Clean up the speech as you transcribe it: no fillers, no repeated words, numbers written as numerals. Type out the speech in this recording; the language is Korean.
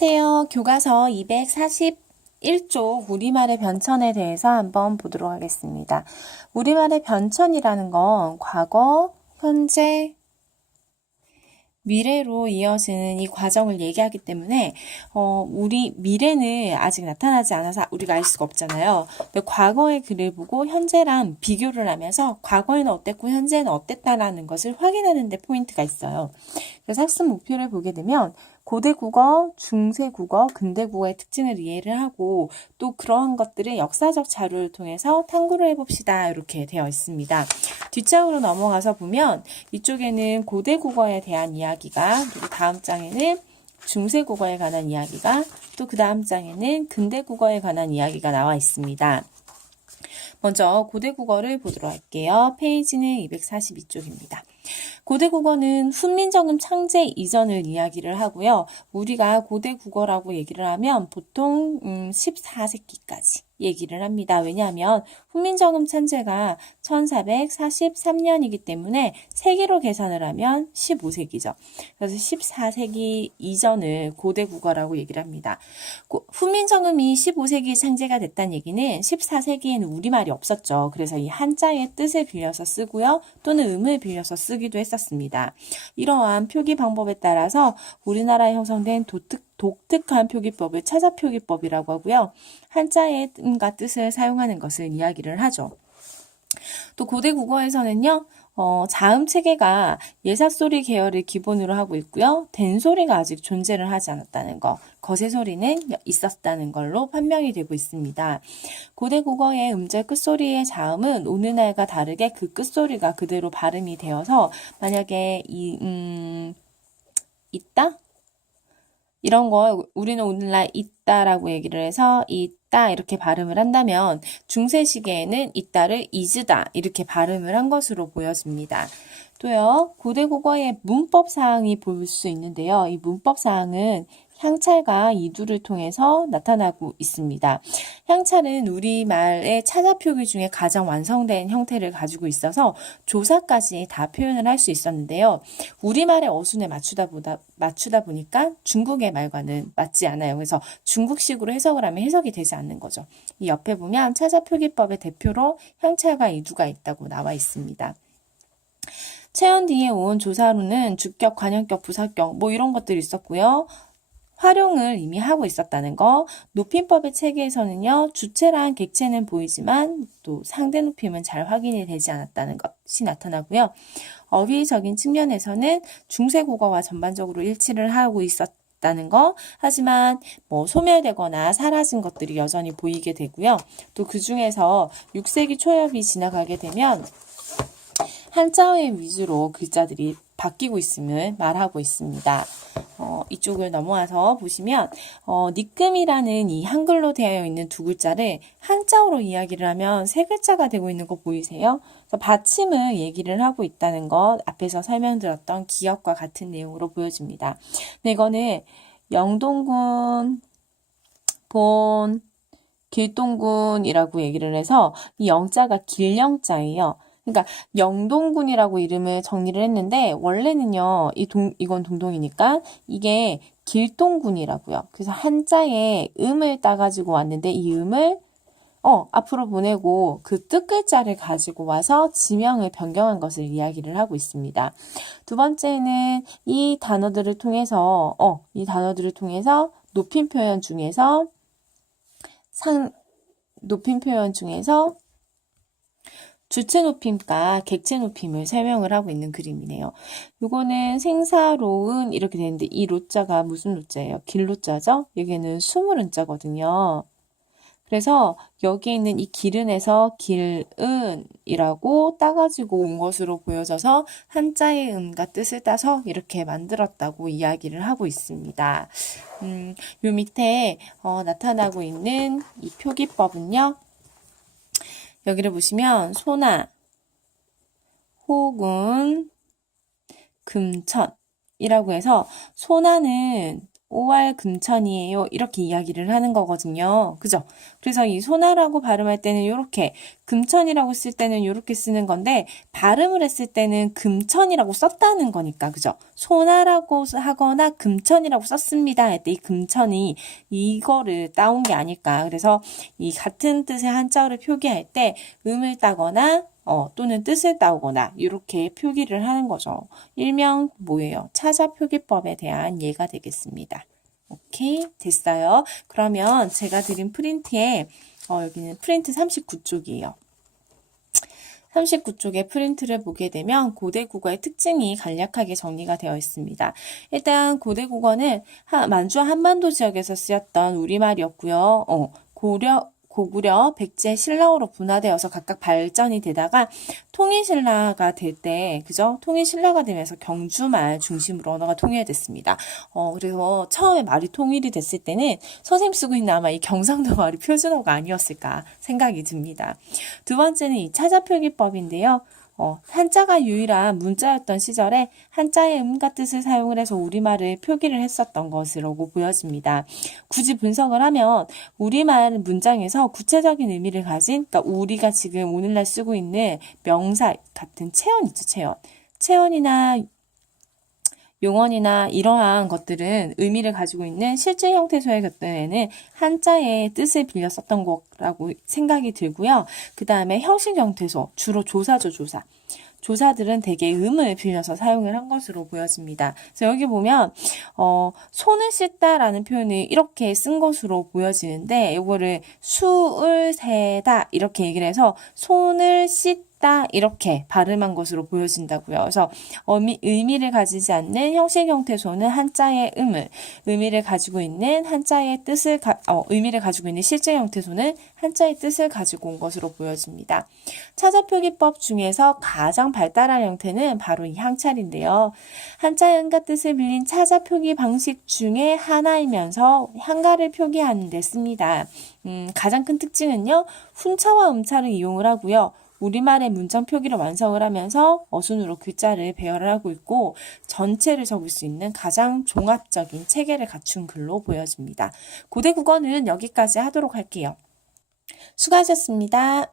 안녕하세요. 교과서 241쪽 우리말의 변천에 대해서 한번 보도록 하겠습니다. 우리말의 변천이라는 건 과거, 현재, 미래로 이어지는 이 과정을 얘기하기 때문에 우리 미래는 아직 나타나지 않아서 우리가 알 수가 없잖아요. 근데 과거의 글을 보고 현재랑 비교를 하면서 과거에는 어땠고 현재는 어땠다라는 것을 확인하는 데 포인트가 있어요. 그래서 학습 목표를 보게 되면 고대 국어, 중세 국어, 근대 국어의 특징을 이해를 하고 또 그러한 것들을 역사적 자료를 통해서 탐구를 해봅시다. 이렇게 되어 있습니다. 뒷장으로 넘어가서 보면 이쪽에는 고대 국어에 대한 이야기가, 그리고 다음 장에는 중세 국어에 관한 이야기가, 또 그 다음 장에는 근대 국어에 관한 이야기가 나와 있습니다. 먼저 고대 국어를 보도록 할게요. 페이지는 242쪽입니다. 고대 국어는 훈민정음 창제 이전을 이야기를 하고요. 우리가 고대 국어라고 얘기를 하면 보통 14세기까지 얘기를 합니다. 왜냐하면 훈민정음 창제가 1443년이기 때문에 세기로 계산을 하면 15세기죠. 그래서 14세기 이전을 고대 국어라고 얘기를 합니다. 훈민정음이 15세기 창제가 됐다는 얘기는 14세기에는 우리말이 없었죠. 그래서 이 한자의 뜻을 빌려서 쓰고요. 또는 음을 빌려서 쓰기도 했었습니다. 이러한 표기 방법에 따라서 우리나라에 형성된 독특한 표기법을 차자표기법이라고 하고요. 한자의 음과 뜻을 사용하는 것을 이야기를 하죠. 또 고대 국어에서는요. 자음 체계가 예사소리 계열을 기본으로 하고 있고요. 된소리가 아직 존재를 하지 않았다는 거, 거세소리는 있었다는 걸로 판명이 되고 있습니다. 고대 국어의 음절 끝소리의 자음은 오늘날과 다르게 그 끝소리가 그대로 발음이 되어서 만약에 있다? 이런 거 우리는 오늘날 있다라고 얘기를 해서 있다 이렇게 발음을 한다면 중세 시기에는 있다를 이즈다 이렇게 발음을 한 것으로 보여집니다. 또요, 고대 국어의 문법 사항이 볼 수 있는데요. 이 문법 사항은 향찰과 이두를 통해서 나타나고 있습니다. 향찰은 우리말의 차자표기 중에 가장 완성된 형태를 가지고 있어서 조사까지 다 표현을 할 수 있었는데요. 우리말의 어순에 맞추다 보니까 중국의 말과는 맞지 않아요. 그래서 중국식으로 해석을 하면 해석이 되지 않는 거죠. 이 옆에 보면 차자표기법의 대표로 향찰과 이두가 있다고 나와 있습니다. 체언 뒤에 온 조사로는 주격, 관형격, 부사격 뭐 이런 것들이 있었고요. 활용을 이미 하고 있었다는 거. 높임법의 체계에서는요. 주체랑 객체는 보이지만 또 상대 높임은 잘 확인이 되지 않았다는 것이 나타나고요. 어휘적인 측면에서는 중세 국어와 전반적으로 일치를 하고 있었다는 거. 하지만 뭐 소멸되거나 사라진 것들이 여전히 보이게 되고요. 또 그 중에서 6세기 초엽이 지나가게 되면 한자어의 위주로 글자들이 바뀌고 있음을 말하고 있습니다. 이쪽을 넘어와서 보시면 니끔이라는 이 한글로 되어 있는 두 글자를 한자어로 이야기를 하면 세 글자가 되고 있는 거 보이세요? 받침을 얘기를 하고 있다는 것 앞에서 설명드렸던 기억과 같은 내용으로 보여집니다. 근데 이거는 영동군, 본, 길동군이라고 얘기를 해서 이 영자가 길영자예요. 그러니까 영동군이라고 이름을 정리를 했는데 원래는요. 이건 동동이니까 이게 길동군이라고요. 그래서 한자에 음을 따가지고 왔는데 이 음을 앞으로 보내고 그 뜻글자를 가지고 와서 지명을 변경한 것을 이야기를 하고 있습니다. 두 번째는 이 단어들을 통해서 높임 표현 중에서 주체 높임과 객체 높임을 설명을 하고 있는 그림이네요. 요거는 생사로운 이렇게 되는데 이 로자가 무슨 로자예요? 길로자죠? 여기는 수물은자거든요. 그래서 여기에 있는 이 길은에서 길은이라고 따가지고 온 것으로 보여져서 한자의 음과 뜻을 따서 이렇게 만들었다고 이야기를 하고 있습니다. 요 밑에 나타나고 있는 이 표기법은요. 여기를 보시면 소나, 호군, 금천이라고 해서 소나는 5월 금천이에요. 이렇게 이야기를 하는 거거든요. 그죠? 그래서 이 소나라고 발음할 때는 이렇게, 금천이라고 쓸 때는 이렇게 쓰는 건데, 발음을 했을 때는 금천이라고 썼다는 거니까, 그죠? 소나라고 하거나 금천이라고 썼습니다 할 때 이 금천이 이거를 따온 게 아닐까. 그래서 이 같은 뜻의 한자어를 표기할 때 음을 따거나 또는 뜻을 따오거나 이렇게 표기를 하는 거죠. 일명 뭐예요? 차자표기법에 대한 예가 되겠습니다. 오케이, 됐어요. 그러면 제가 드린 프린트에 여기는 프린트 39쪽이에요. 39쪽의 프린트를 보게 되면 고대 국어의 특징이 간략하게 정리가 되어 있습니다. 일단 고대 국어는 만주와 한반도 지역에서 쓰였던 우리말이었고요. 고구려, 백제, 신라어로 분화되어서 각각 발전이 되다가 통일신라가 될 때, 그죠? 통일신라가 되면서 경주말 중심으로 언어가 통일됐습니다. 그래서 처음에 말이 통일이 됐을 때는 선생님 쓰고 있는 아마 이 경상도 말이 표준어가 아니었을까 생각이 듭니다. 두 번째는 이 차자표기법인데요. 한자가 유일한 문자였던 시절에 한자의 음과 뜻을 사용을 해서 우리말을 표기를 했었던 것으로 보여집니다. 굳이 분석을 하면 우리말 문장에서 구체적인 의미를 가진, 그러니까 우리가 지금 오늘날 쓰고 있는 명사 같은 체언 있죠, 체언. 체언이나 용언이나 이러한 것들은 의미를 가지고 있는 실제 형태소의 경우에는 한자의 뜻을 빌려 썼던 거라고 생각이 들고요. 그 다음에 형식 형태소, 주로 조사죠, 조사. 조사들은 대개 음을 빌려서 사용을 한 것으로 보여집니다. 그래서 여기 보면 손을 씻다라는 표현을 이렇게 쓴 것으로 보여지는데 이거를 수을 세다 이렇게 얘기를 해서 손을 씻다 이렇게 발음한 것으로 보여진다고요. 그래서 의미를 가지지 않는 형식 형태소는 한자의 의미를 가지고 있는 한자의 뜻을 의미를 가지고 있는 실제 형태소는 한자의 뜻을 가지고 온 것으로 보여집니다. 차자표기법 중에서 가장 발달한 형태는 바로 이 향찰인데요. 한자의 음과 뜻을 빌린 차자표기 방식 중에 하나이면서 한가를 표기하는 데 씁니다. 가장 큰 특징은요. 훈차와 음차를 이용을 하고요. 우리말의 문장 표기를 완성을 하면서 어순으로 글자를 배열을 하고 있고 전체를 적을 수 있는 가장 종합적인 체계를 갖춘 글로 보여집니다. 고대 국어는 여기까지 하도록 할게요. 수고하셨습니다.